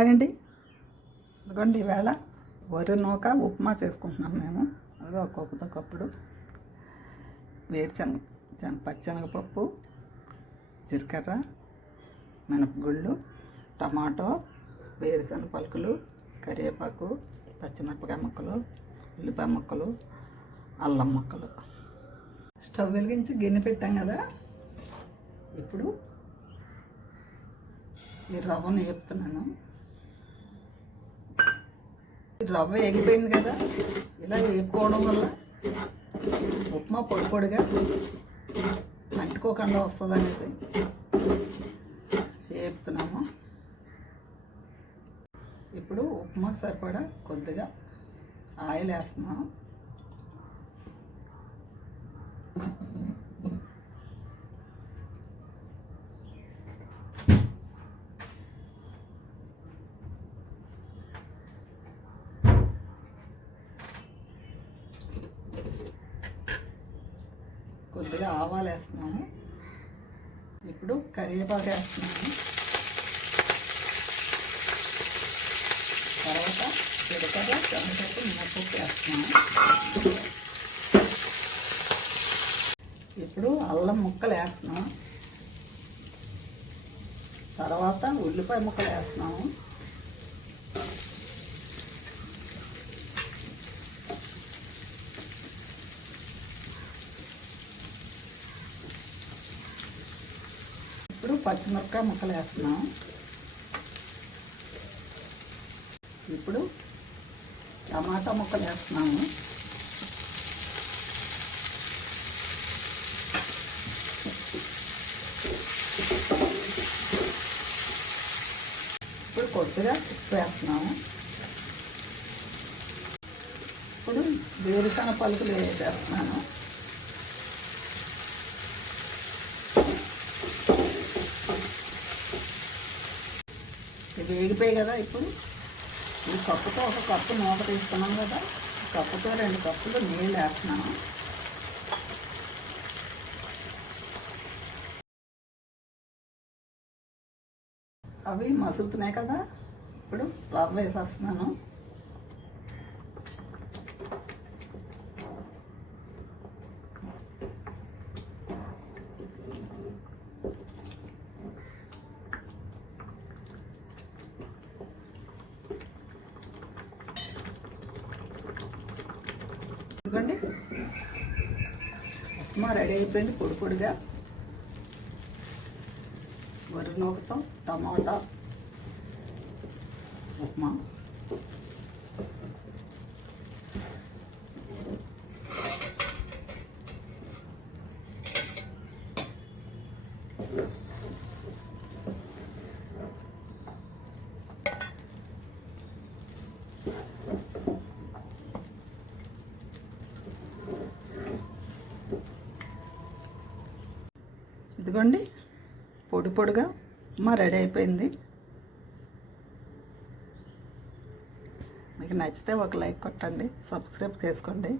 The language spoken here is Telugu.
అండి ఇదిగోండి ఈవేళ వరి నూక ఉప్మా చేసుకుంటున్నాం మేము. అదో ఒక కప్పుడు వేరుశనగ పచ్చెనగపప్పు, జీలకర్ర, మినపగుళ్ళు, టమాటో, వేరుశనగ పలుకులు, కరివేపాకు, పచ్చిమిరపకాయ ముక్కలు, ఉల్లిపాయ ముక్కలు, అల్లం ముక్కలు. స్టవ్ వెలిగించి గిన్నె పెట్టాం కదా. ఇప్పుడు ఈ రవ్వను వేపుతున్నాను. రవ్వ ఎగిపోయింది కదా, ఇలా వేపుకోవడం వల్ల ఉప్మా పొడి పొడిగా అంటుకోకుండా వస్తుంది అనేది వేపుతున్నాము. ఇప్పుడు ఉప్మాకు సరిపడా కొద్దిగా ఆయిల్ వేస్తున్నాము. కొద్దిగా ఆవాలు వేస్తున్నాము. ఇప్పుడు కరివేపాకు వేస్తున్నాము. తర్వాత జీలకర్ర, శనగపప్పు, మినపప్పు వేస్తున్నాము. ఇప్పుడు అల్లం ముక్కలు వేస్తున్నాము. తర్వాత ఉల్లిపాయ ముక్కలు వేస్తున్నాము. ఇప్పుడు పచ్చిమిరపకాయ ముక్కలు వేస్తున్నాము. ఇప్పుడు టమాటా ముక్కలు వేస్తున్నాము. ఇప్పుడు కొద్దిగా ఉప్పు వేస్తున్నాము. ఇప్పుడు వేరుశనగ పలుకులు వేసేస్తున్నాను. వేగిపోయి కదా. ఇప్పుడు ఈ కప్పుతో ఒక కప్పు నూక తీసుకున్నాం కదా, కప్పుతో 2 కప్పులు నీళ్ళు వేస్తున్నాను. అవి మసులుతున్నాయి కదా, ఇప్పుడు రవ్వ వేసేస్తున్నాను. ఇదిగోండి ఉప్మా రెడీ అయిపోయింది. పొడి పొడిగా వరి నూకతో టమాటా ఉప్మా. ఇదిగోండి పొడి పొడిగా ఉప్మా రెడీ అయిపోయింది. మీకు నచ్చితే ఒక లైక్ కొట్టండి, సబ్స్క్రైబ్ చేసుకోండి.